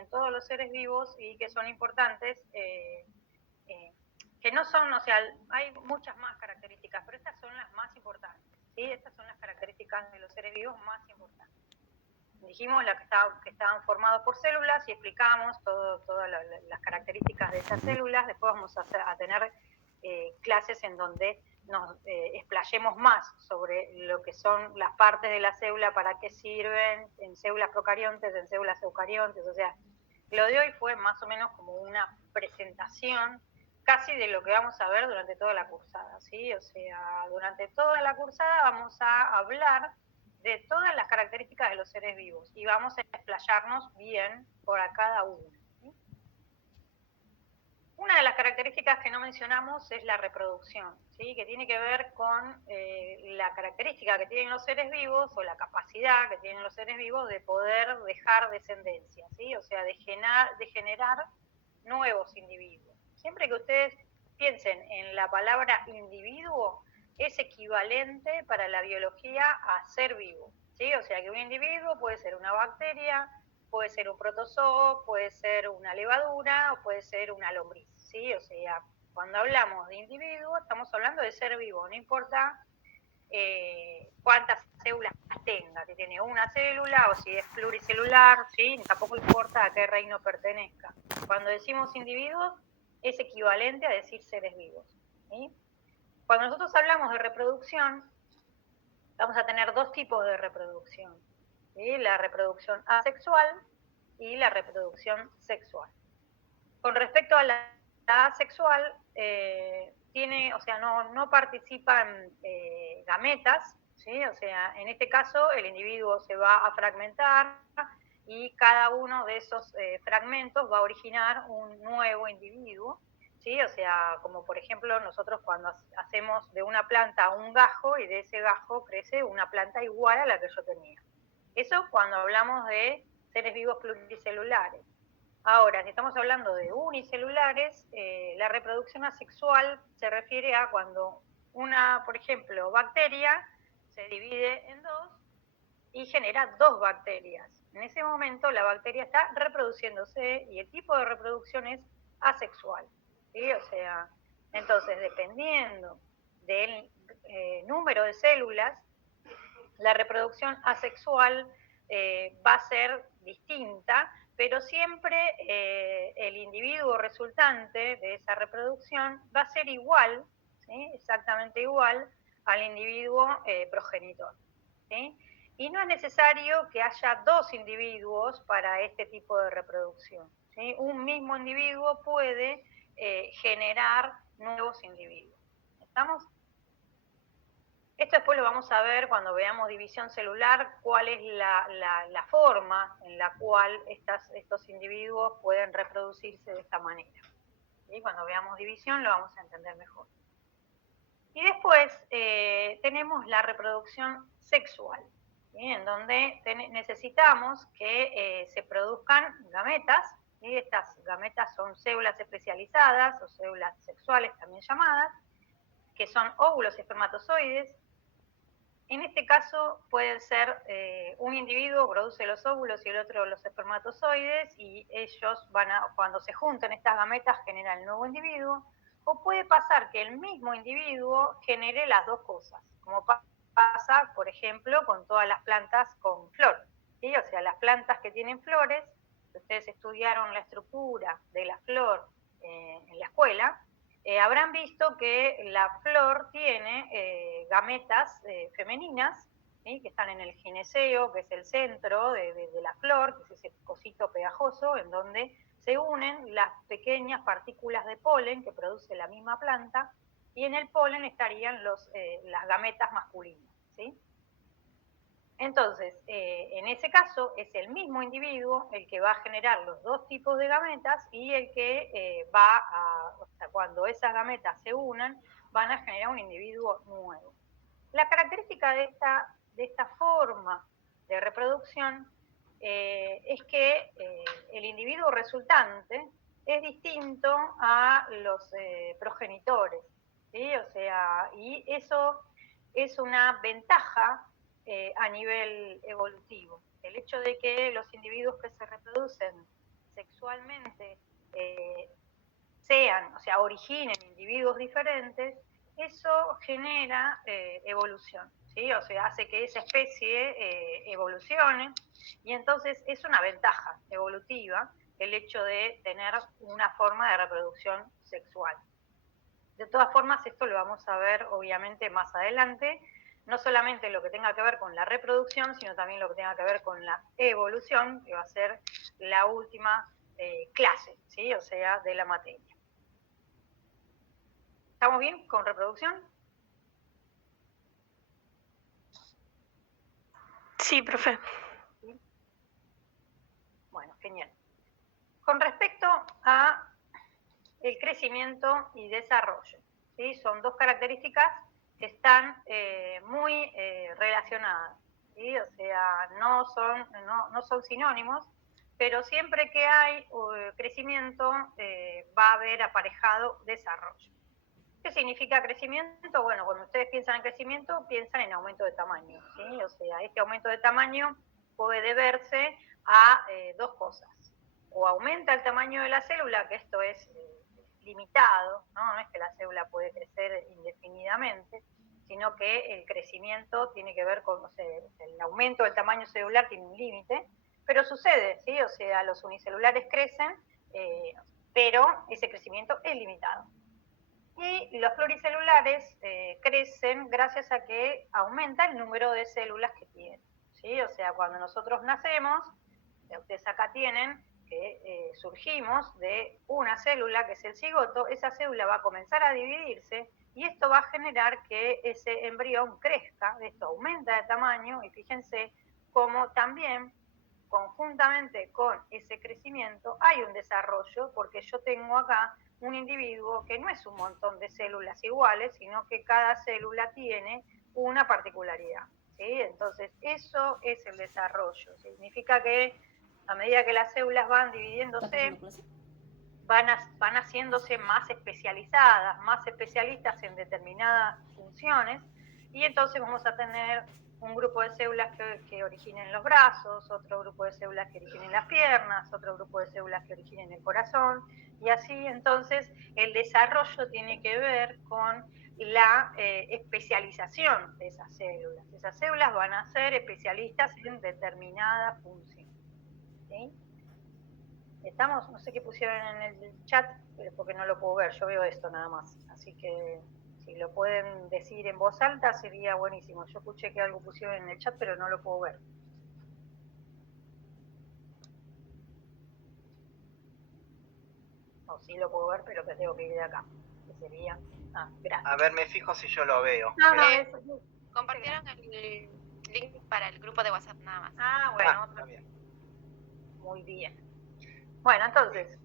en todos los seres vivos y que son importantes, que no son, o sea, hay muchas más características, pero estas son las más importantes, ¿sí? Estas son las características de los seres vivos más importantes. Dijimos que estaban formados por células y explicamos todas las características de esas células. Después vamos a tener clases en donde nos explayemos más sobre lo que son las partes de la célula, para qué sirven, en células procariontes, en células eucariontes. O sea, lo de hoy fue más o menos como una presentación casi de lo que vamos a ver durante toda la cursada, ¿sí? O sea, durante toda la cursada vamos a hablar de todas las características de los seres vivos y vamos a explayarnos bien por cada uno. ¿Sí? Una de las características que no mencionamos es la reproducción, ¿sí? Que tiene que ver con la característica que tienen los seres vivos o la capacidad que tienen los seres vivos de poder dejar descendencia, ¿sí? O sea, de generar nuevos individuos. Siempre que ustedes piensen en la palabra individuo, es equivalente para la biología a ser vivo, ¿sí? O sea que un individuo puede ser una bacteria, puede ser un protozoo, puede ser una levadura o puede ser una lombriz, ¿sí? O sea, cuando hablamos de individuo estamos hablando de ser vivo, no importa cuántas células tenga, si tiene una célula o si es pluricelular, ¿sí? Tampoco importa a qué reino pertenezca. Cuando decimos individuos es equivalente a decir seres vivos, ¿sí? Cuando nosotros hablamos de reproducción, vamos a tener dos tipos de reproducción, ¿sí? La reproducción asexual y la reproducción sexual. Con respecto a la asexual, o sea, no participan gametas, ¿sí? O sea, en este caso el individuo se va a fragmentar y cada uno de esos fragmentos va a originar un nuevo individuo, ¿sí? O sea, como por ejemplo nosotros cuando hacemos de una planta un gajo y de ese gajo crece una planta igual a la que yo tenía. Eso cuando hablamos de seres vivos pluricelulares. Ahora, si estamos hablando de unicelulares, la reproducción asexual se refiere a cuando una, por ejemplo, bacteria se divide en dos y genera dos bacterias. En ese momento la bacteria está reproduciéndose y el tipo de reproducción es asexual, ¿sí? O sea, entonces dependiendo del número de células, la reproducción asexual va a ser distinta, pero siempre el individuo resultante de esa reproducción va a ser igual, ¿sí? Exactamente igual al individuo progenitor, ¿sí? Y no es necesario que haya dos individuos para este tipo de reproducción, ¿sí? Un mismo individuo puede generar nuevos individuos. ¿Estamos? Esto después lo vamos a ver cuando veamos división celular, cuál es la forma en la cual estos individuos pueden reproducirse de esta manera. ¿Sí? Cuando veamos división lo vamos a entender mejor. Y después tenemos la reproducción sexual, ¿sí? En donde necesitamos que se produzcan gametas, ¿sí? Estas gametas son células especializadas o células sexuales también llamadas, que son óvulos y espermatozoides. En este caso pueden ser un individuo produce los óvulos y el otro los espermatozoides y ellos cuando se juntan estas gametas generan el nuevo individuo, o puede pasar que el mismo individuo genere las dos cosas, como pasa, por ejemplo, con todas las plantas con flor, ¿sí? O sea, las plantas que tienen flores, ustedes estudiaron la estructura de la flor en la escuela, habrán visto que la flor tiene gametas femeninas, ¿sí? Que están en el gineceo, que es el centro de la flor, que es ese cosito pegajoso en donde se unen las pequeñas partículas de polen que produce la misma planta, y en el polen estarían las gametas masculinas, ¿sí? Entonces, en ese caso es el mismo individuo el que va a generar los dos tipos de gametas y el que o sea, cuando esas gametas se unan, van a generar un individuo nuevo. La característica de esta forma de reproducción es que el individuo resultante es distinto a los progenitores, ¿sí? O sea, y eso es una ventaja a nivel evolutivo. El hecho de que los individuos que se reproducen sexualmente sean, o sea, originen individuos diferentes, eso genera evolución, ¿sí? O sea, hace que esa especie evolucione, y entonces es una ventaja evolutiva el hecho de tener una forma de reproducción sexual. De todas formas, esto lo vamos a ver obviamente más adelante, no solamente lo que tenga que ver con la reproducción, sino también lo que tenga que ver con la evolución, que va a ser la última clase, ¿sí? O sea, de la materia. ¿Estamos bien con reproducción? Sí, profe. ¿Sí? Bueno, genial. Con respecto a el crecimiento y desarrollo, ¿sí? Son dos características que están muy relacionadas, ¿sí? O sea, no son sinónimos, pero siempre que hay crecimiento va a haber aparejado desarrollo. ¿Qué significa crecimiento? Bueno, cuando ustedes piensan en crecimiento, piensan en aumento de tamaño, ¿sí? O sea, este aumento de tamaño puede deberse a dos cosas. O aumenta el tamaño de la célula, que esto es limitado, ¿no? No es que la célula puede crecer indefinidamente, sino que el crecimiento tiene que ver con, o sea, el aumento del tamaño celular tiene un límite, pero sucede, ¿sí? O sea, los unicelulares crecen, pero ese crecimiento es limitado. Y los pluricelulares crecen gracias a que aumenta el número de células que tienen, ¿sí? O sea, cuando nosotros nacemos, ustedes acá tienen que surgimos de una célula que es el cigoto, esa célula va a comenzar a dividirse y esto va a generar que ese embrión crezca, esto aumenta de tamaño y fíjense cómo también conjuntamente con ese crecimiento hay un desarrollo, porque yo tengo acá un individuo que no es un montón de células iguales, sino que cada célula tiene una particularidad, ¿sí? Entonces, eso es el desarrollo. Significa que a medida que las células van dividiéndose, van haciéndose más especializadas, más especialistas en determinadas funciones, y entonces vamos a tener un grupo de células que originen los brazos, otro grupo de células que originen las piernas, otro grupo de células que originen el corazón, y así entonces el desarrollo tiene que ver con la especialización de esas células. Esas células van a ser especialistas en determinada función, ¿sí? Estamos, no sé qué pusieron en el chat, pero porque no lo puedo ver, yo veo esto nada más. Así que si lo pueden decir en voz alta sería buenísimo. Yo escuché que algo pusieron en el chat, pero no lo puedo ver. O sí lo puedo ver, pero que tengo que ir de acá. ¿Qué sería? Gracias. A ver, me fijo si yo lo veo. Compartieron el link para el grupo de WhatsApp nada más. Bueno. Está bien. Muy bien. Bueno, entonces.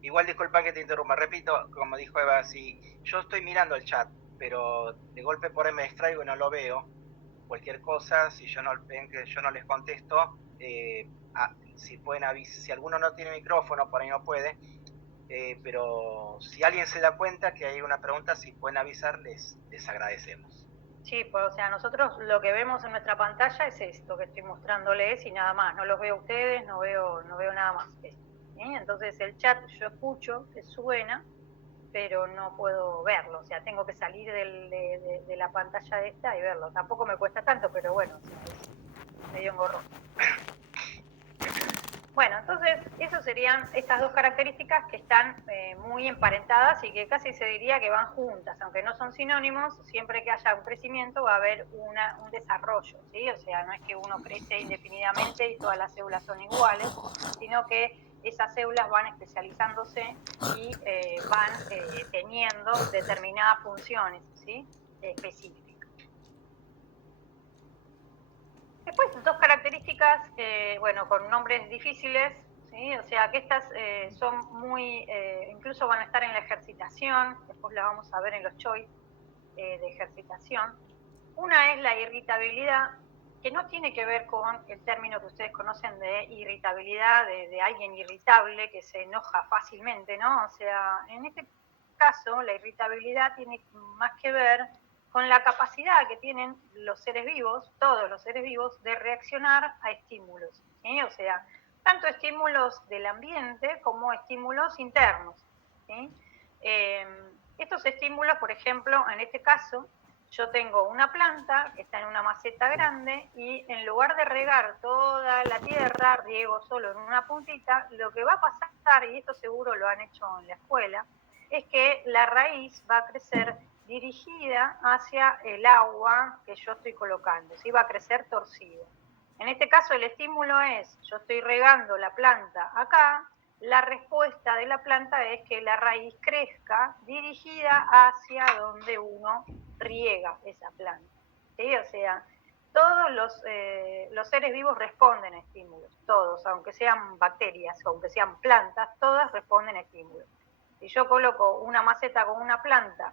Igual disculpa que te interrumpa, repito, como dijo Eva, si yo estoy mirando el chat, pero de golpe por ahí me distraigo y no lo veo, cualquier cosa, si yo no ven que yo no les contesto, si pueden avisar, si alguno no tiene micrófono, por ahí no puede, pero si alguien se da cuenta que hay una pregunta, si pueden avisar, les agradecemos. Sí, pues, o sea, nosotros lo que vemos en nuestra pantalla es esto que estoy mostrándoles y nada más, no los veo a ustedes, no veo nada más. ¿Sí? Entonces el chat yo escucho que suena, pero no puedo verlo, o sea, tengo que salir de la pantalla esta y verlo. Tampoco me cuesta tanto, pero bueno, o sea, es medio engorroso. Bueno, entonces, esas serían estas dos características que están muy emparentadas y que casi se diría que van juntas, aunque no son sinónimos, siempre que haya un crecimiento va a haber un desarrollo, ¿sí? O sea, no es que uno crece indefinidamente y todas las células son iguales, sino que esas células van especializándose y van teniendo determinadas funciones, ¿sí? Específicas. Después, dos características, bueno, con nombres difíciles, ¿sí? O sea, que estas son muy, incluso van a estar en la ejercitación, después la vamos a ver en los choice de ejercitación. Una es la irritabilidad, que no tiene que ver con el término que ustedes conocen de irritabilidad, de alguien irritable que se enoja fácilmente, ¿no? O sea, en este caso, la irritabilidad tiene más que ver con la capacidad que tienen los seres vivos, todos los seres vivos, de reaccionar a estímulos, ¿sí? O sea, tanto estímulos del ambiente como estímulos internos, ¿sí? Estos estímulos, por ejemplo, en este caso, yo tengo una planta que está en una maceta grande y en lugar de regar toda la tierra, riego solo en una puntita, lo que va a pasar, y esto seguro lo han hecho en la escuela, es que la raíz va a crecer dirigida hacia el agua que yo estoy colocando, ¿sí? Va a crecer torcida. En este caso el estímulo es, yo estoy regando la planta acá, la respuesta de la planta es que la raíz crezca dirigida hacia donde uno riega esa planta, ¿sí? O sea, todos los seres vivos responden a estímulos, todos, aunque sean bacterias, aunque sean plantas, todas responden a estímulos. Si yo coloco una maceta con una planta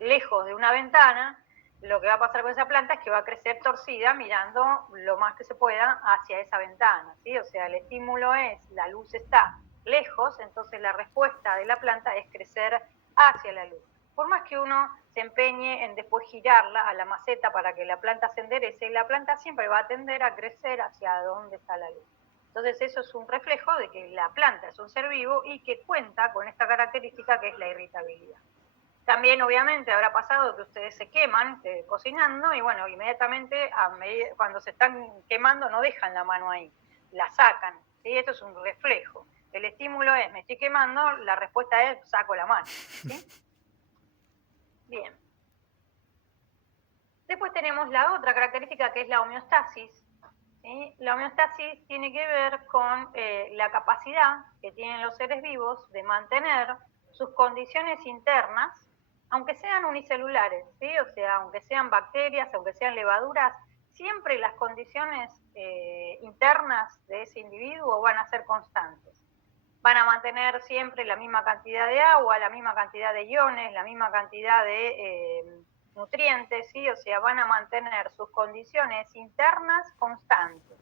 lejos de una ventana, lo que va a pasar con esa planta es que va a crecer torcida mirando lo más que se pueda hacia esa ventana, ¿sí? O sea, el estímulo es, la luz está lejos, entonces la respuesta de la planta es crecer hacia la luz. Por más que uno se empeñe en después girarla a la maceta para que la planta se enderece, la planta siempre va a tender a crecer hacia donde está la luz. Entonces eso es un reflejo de que la planta es un ser vivo y que cuenta con esta característica que es la irritabilidad. También, obviamente, habrá pasado que ustedes se queman cocinando y, bueno, inmediatamente cuando se están quemando no dejan la mano ahí, la sacan, ¿sí? Esto es un reflejo. El estímulo es, me estoy quemando, la respuesta es, saco la mano, ¿sí? Bien. Después tenemos la otra característica que es la homeostasis, ¿sí? La homeostasis tiene que ver con la capacidad que tienen los seres vivos de mantener sus condiciones internas, aunque sean unicelulares, ¿sí? O sea, aunque sean bacterias, aunque sean levaduras, siempre las condiciones internas de ese individuo van a ser constantes. Van a mantener siempre la misma cantidad de agua, la misma cantidad de iones, la misma cantidad de nutrientes, ¿sí? O sea, van a mantener sus condiciones internas constantes.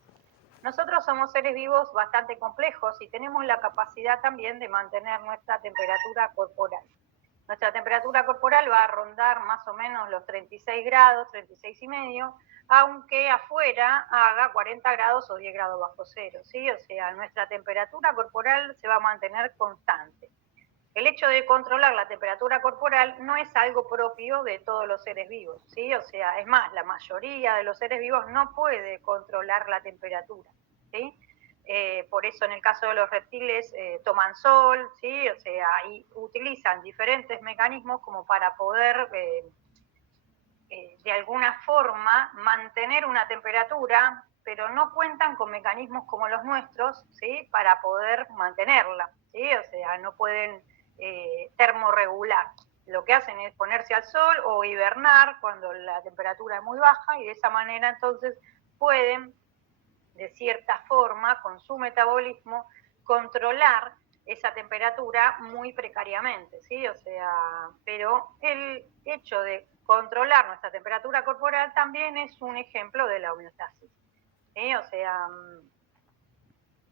Nosotros somos seres vivos bastante complejos y tenemos la capacidad también de mantener nuestra temperatura corporal. Nuestra temperatura corporal va a rondar más o menos los 36 grados, 36 y medio, aunque afuera haga 40 grados o 10 grados bajo cero, ¿sí? O sea, nuestra temperatura corporal se va a mantener constante. El hecho de controlar la temperatura corporal no es algo propio de todos los seres vivos, ¿sí? O sea, es más, la mayoría de los seres vivos no puede controlar la temperatura, ¿sí? Por eso en el caso de los reptiles toman sol, ¿sí? O sea, y utilizan diferentes mecanismos como para poder de alguna forma mantener una temperatura, pero no cuentan con mecanismos como los nuestros, ¿sí? Para poder mantenerla, ¿sí? O sea, no pueden termorregular. Lo que hacen es ponerse al sol o hibernar cuando la temperatura es muy baja y de esa manera entonces pueden de cierta forma, con su metabolismo, controlar esa temperatura muy precariamente, ¿sí? O sea, pero el hecho de controlar nuestra temperatura corporal también es un ejemplo de la homeostasis, ¿sí? O sea,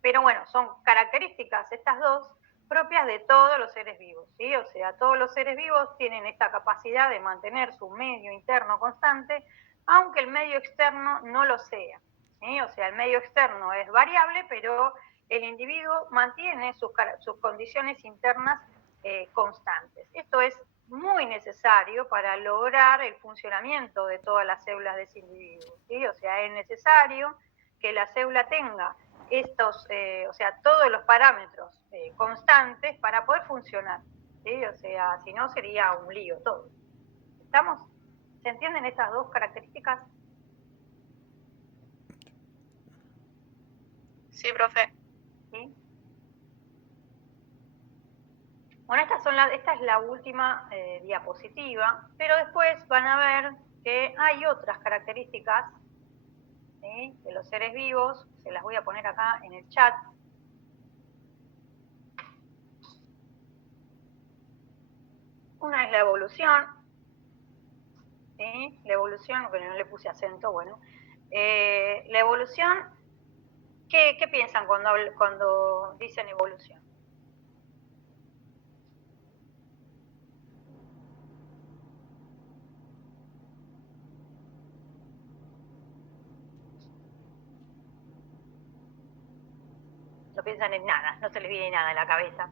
pero bueno, son características estas dos propias de todos los seres vivos, ¿sí? O sea, todos los seres vivos tienen esta capacidad de mantener su medio interno constante, aunque el medio externo no lo sea, ¿sí? O sea, el medio externo es variable, pero el individuo mantiene sus condiciones internas constantes. Esto es muy necesario para lograr el funcionamiento de todas las células de ese individuo, ¿sí? O sea, es necesario que la célula tenga estos, o sea, todos los parámetros constantes para poder funcionar, ¿sí? O sea, si no sería un lío todo. ¿Estamos? ¿Se entienden estas dos características? Sí, profe. ¿Sí? Bueno, esta es la última diapositiva, pero después van a ver que hay otras características, ¿sí? De los seres vivos, se las voy a poner acá en el chat. Una es la evolución, ¿sí? La evolución, bueno, no le puse acento, bueno. La evolución, ¿qué piensan cuando dicen evolución? no piensan en nada, no se les viene nada en la cabeza.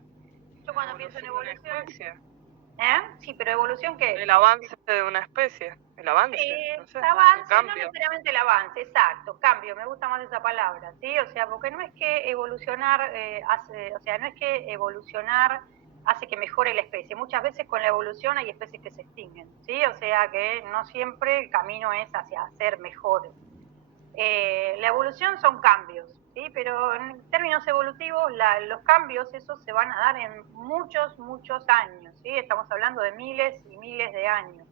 Yo cuando pienso en evolución... Sí, pero evolución, ¿qué? El avance de una especie, el avance, no sé, avance, el no cambio. necesariamente el avance, exacto, cambio, me gusta más esa palabra, ¿sí? O sea, porque no es que evolucionar no es que evolucionar hace que mejore la especie. Muchas veces con la evolución hay especies que se extinguen, ¿sí? O sea que no siempre el camino es hacia ser mejores. La evolución son cambios, ¿sí? Pero en términos evolutivos los cambios esos se van a dar en muchos años, ¿sí? Estamos hablando de miles y miles de años.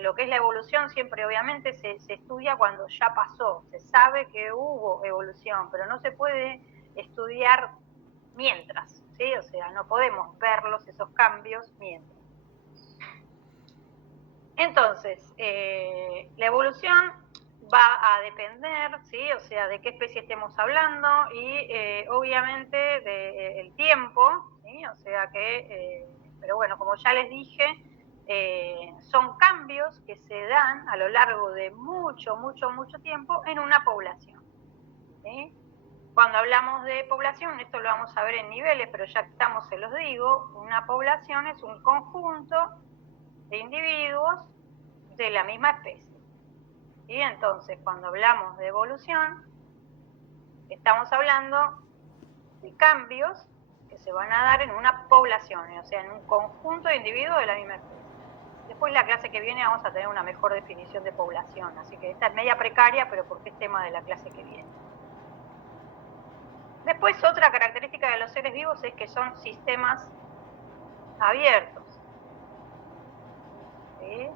Lo que es la evolución siempre obviamente se estudia cuando ya pasó, se sabe que hubo evolución, pero no se puede estudiar mientras, ¿sí? O sea, no podemos verlos esos cambios mientras. Entonces, la evolución va a depender, ¿sí? O sea, de qué especie estemos hablando y obviamente del tiempo, ¿sí? O sea que, pero bueno, como ya les dije, son cambios que se dan a lo largo de mucho tiempo en una población, ¿sí? Cuando hablamos de población, esto lo vamos a ver en niveles, pero ya estamos, se los digo, una población es un conjunto de individuos de la misma especie. Y entonces, cuando hablamos de evolución, estamos hablando de cambios que se van a dar en una población, o sea, en un conjunto de individuos de la misma especie. Después, la clase que viene, vamos a tener una mejor definición de población, así que esta es media precaria, pero porque es tema de la clase que viene. Después, otra característica de los seres vivos es que son sistemas abiertos, ¿sí?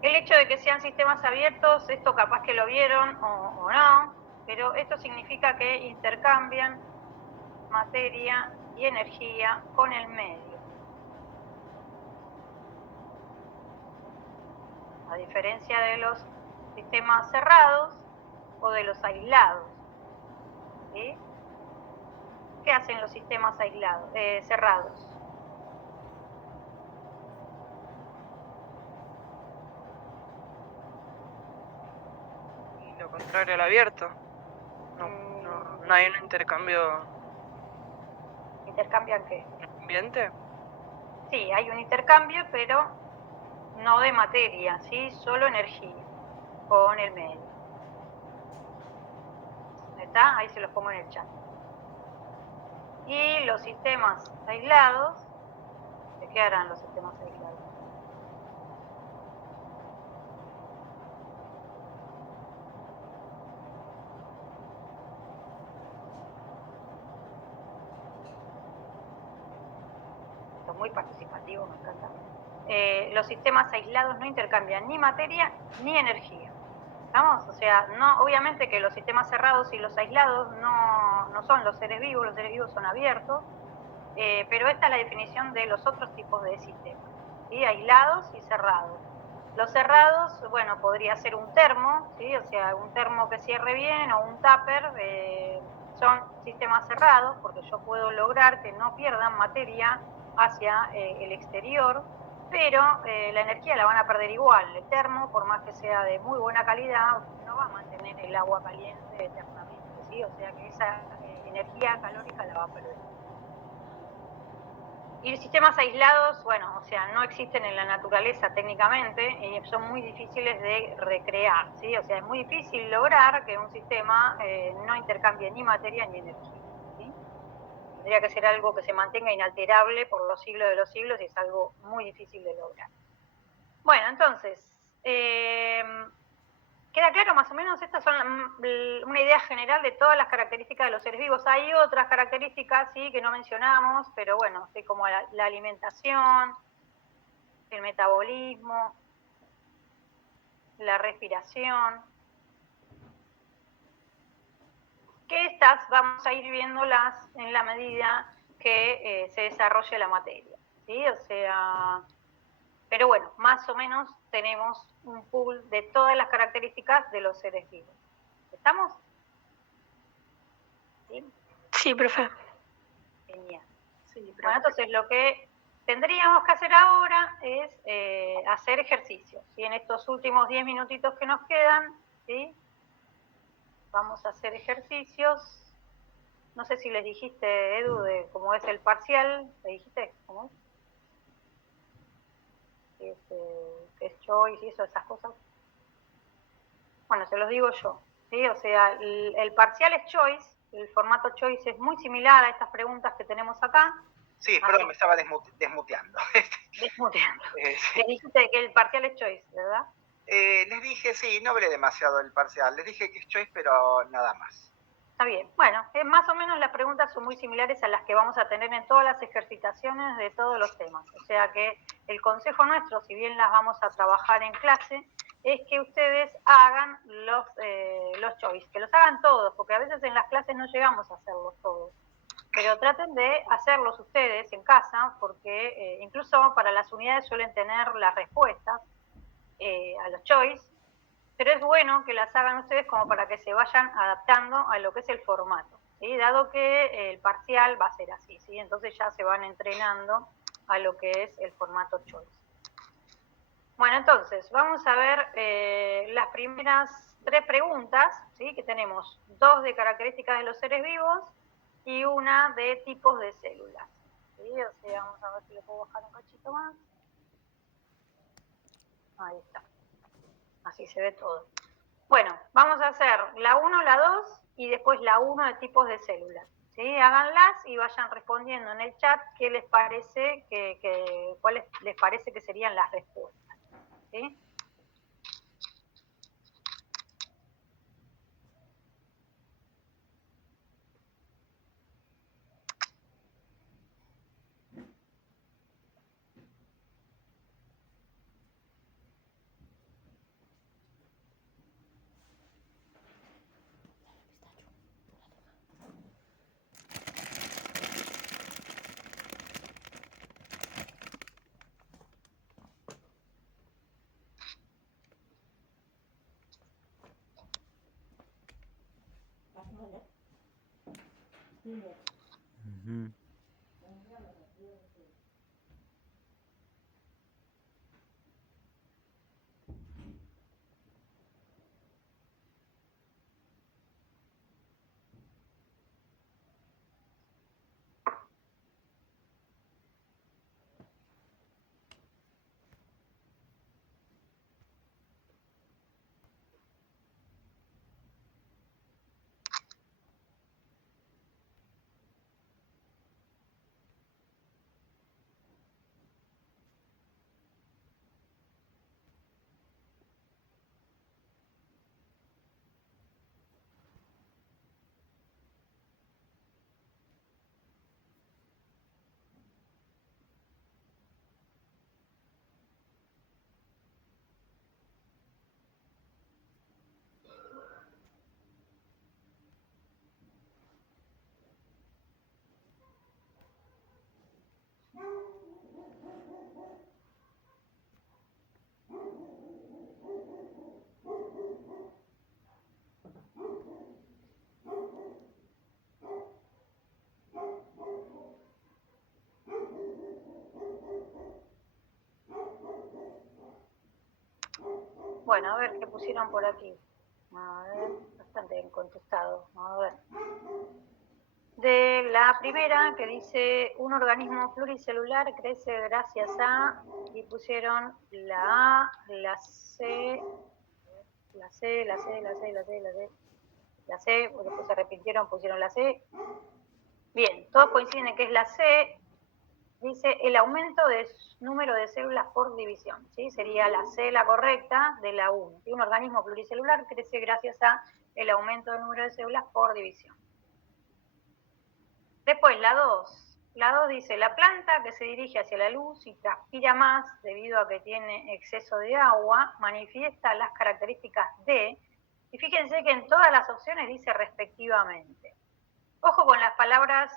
El hecho de que sean sistemas abiertos, esto capaz que lo vieron o no, pero esto significa que intercambian materia y energía con el medio. A diferencia de los sistemas cerrados o de los aislados, ¿sí? ¿Qué hacen los sistemas cerrados? Lo contrario al abierto. No hay un intercambio. ¿Intercambian qué? ¿Ambiente? Sí, hay un intercambio, pero no de materia, ¿sí? Solo energía con el medio. ¿Está? Ahí se los pongo en el chat. Y los sistemas aislados, ¿de qué harán los sistemas aislados? Esto es muy participativo, me encanta. Los sistemas aislados no intercambian ni materia ni energía. ¿Estamos? O sea, no, obviamente que los sistemas cerrados y los aislados no son los seres vivos son abiertos, pero esta es la definición de los otros tipos de sistemas, ¿sí? Aislados y cerrados. Los cerrados, bueno, podría ser un termo, ¿sí? O sea, un termo que cierre bien o un tupper, son sistemas cerrados porque yo puedo lograr que no pierdan materia hacia el exterior, pero la energía la van a perder igual. El termo, por más que sea de muy buena calidad, no va a mantener el agua caliente eternamente, ¿sí? O sea que esa energía calórica la va a perder. Y sistemas aislados, bueno, o sea, no existen en la naturaleza técnicamente y son muy difíciles de recrear, ¿sí? O sea, es muy difícil lograr que un sistema no intercambie ni materia ni energía, ¿sí? Tendría que ser algo que se mantenga inalterable por los siglos de los siglos y es algo muy difícil de lograr. Bueno, entonces, ¿queda claro más o menos? Estas son una idea general de todas las características de los seres vivos. Hay otras características, sí, que no mencionamos, pero bueno, sí, como la alimentación, el metabolismo, la respiración, que estas vamos a ir viéndolas en la medida que se desarrolle la materia, ¿sí? O sea, pero bueno, más o menos tenemos un pool de todas las características de los seres vivos. ¿Estamos? ¿Sí? Sí, profe. Genial. Sí, profe. Bueno, entonces lo que tendríamos que hacer ahora es hacer ejercicios, ¿sí? En estos últimos 10 minutitos que nos quedan, ¿sí? vamos a hacer ejercicios. No sé si les dijiste, Edu, de cómo es el parcial. ¿Le dijiste cómo es? Que es choice y eso, esas cosas. Bueno, se los digo yo, ¿sí? O sea, el parcial es choice, el formato choice es muy similar a estas preguntas que tenemos acá. Sí, perdón, me estaba desmuteando. Desmuteando. Sí. Les dijiste que el parcial es choice, ¿verdad? Les dije, sí, no hablé demasiado del parcial. Les dije que es choice, pero nada más. Está bien. Bueno, más o menos las preguntas son muy similares a las que vamos a tener en todas las ejercitaciones de todos los temas. O sea que el consejo nuestro, si bien las vamos a trabajar en clase, es que ustedes hagan los choice, que los hagan todos, porque a veces en las clases no llegamos a hacerlos todos. Pero traten de hacerlos ustedes en casa, porque incluso para las unidades suelen tener las respuestas a los choice, pero es bueno que las hagan ustedes como para que se vayan adaptando a lo que es el formato, ¿sí? Dado que el parcial va a ser así, ¿sí? Entonces ya se van entrenando a lo que es el formato choice. Bueno, entonces vamos a ver las primeras 3 preguntas, ¿sí? Que tenemos 2 de características de los seres vivos y una de tipos de células, ¿sí? O sea, vamos a ver si le puedo bajar un cachito más. Ahí está. Así se ve todo. Bueno, vamos a hacer la 1, la 2 y después la 1 de tipos de células, ¿sí? Háganlas y vayan respondiendo en el chat qué les parece cuáles les parece que serían las respuestas, ¿sí? Bueno, a ver qué pusieron por aquí. A ver, bastante bien contestado. A ver. De la primera, que dice, un organismo pluricelular crece gracias a, y pusieron la A, la C, la C, la C, la C, la C, la C, la C, después se repitieron, pusieron la C. Bien, todos coinciden en que es la C. Dice el aumento de número de células por división, ¿sí? Sería la C la correcta de la 1. Un organismo pluricelular crece gracias a el aumento del número de células por división. Después, la 2. La 2 dice, la planta que se dirige hacia la luz y transpira más debido a que tiene exceso de agua, manifiesta las características de, y fíjense que en todas las opciones dice respectivamente. Ojo con las palabras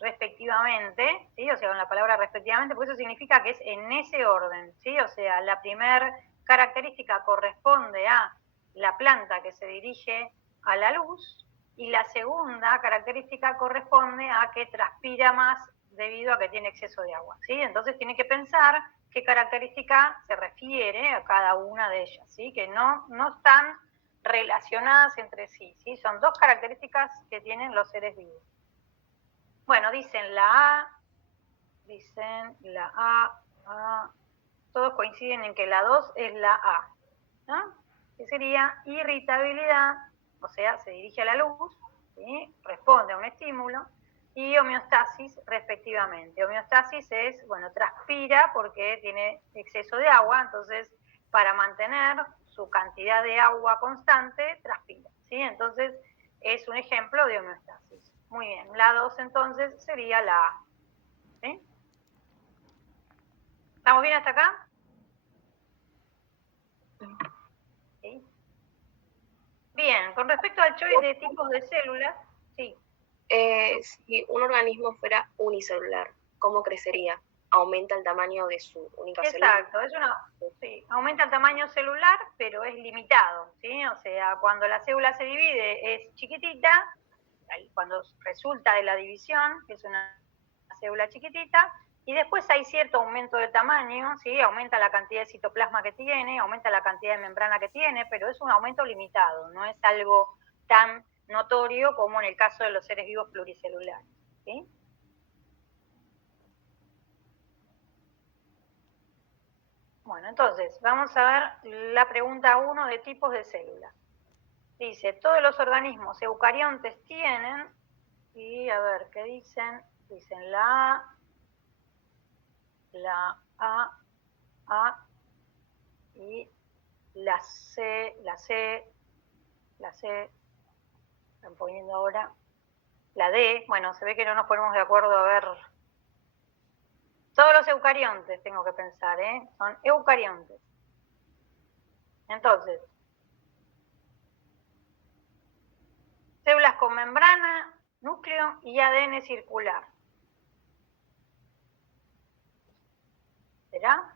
respectivamente, ¿sí? O sea, con la palabra respectivamente, porque eso significa que es en ese orden, ¿sí? O sea, la primera característica corresponde a la planta que se dirige a la luz y la segunda característica corresponde a que transpira más debido a que tiene exceso de agua, ¿sí? Entonces tiene que pensar qué característica se refiere a cada una de ellas, ¿sí? Que no están relacionadas entre sí, ¿sí? Son dos características que tienen los seres vivos. Bueno, dicen la A, todos coinciden en que la 2 es la A, ¿no? Que sería irritabilidad, o sea, se dirige a la luz, ¿sí? Responde a un estímulo, y homeostasis respectivamente. Homeostasis es, bueno, transpira porque tiene exceso de agua, entonces para mantener su cantidad de agua constante, transpira, ¿sí? Entonces es un ejemplo de homeostasis. Muy bien, la 2 entonces sería la A, ¿sí? ¿Estamos bien hasta acá? ¿Sí? Bien, con respecto al choice de tipos de células, sí. Si un organismo fuera unicelular, ¿cómo crecería? ¿Aumenta el tamaño de su única célula? Exacto, sí, aumenta el tamaño celular, pero es limitado, ¿sí? O sea, cuando la célula se divide es chiquitita, cuando resulta de la división, que es una célula chiquitita, y después hay cierto aumento de tamaño, ¿sí? Aumenta la cantidad de citoplasma que tiene, aumenta la cantidad de membrana que tiene, pero es un aumento limitado, no es algo tan notorio como en el caso de los seres vivos pluricelulares, ¿sí? Bueno, entonces, vamos a ver la pregunta 1 de tipos de células. Dice, todos los organismos eucariontes tienen, y a ver, ¿qué dicen? Dicen la A, y la C, están poniendo ahora, la D, bueno, se ve que no nos ponemos de acuerdo, a ver, todos los eucariontes tengo que pensar, son eucariontes. Entonces, células con membrana, núcleo y ADN circular. ¿Será?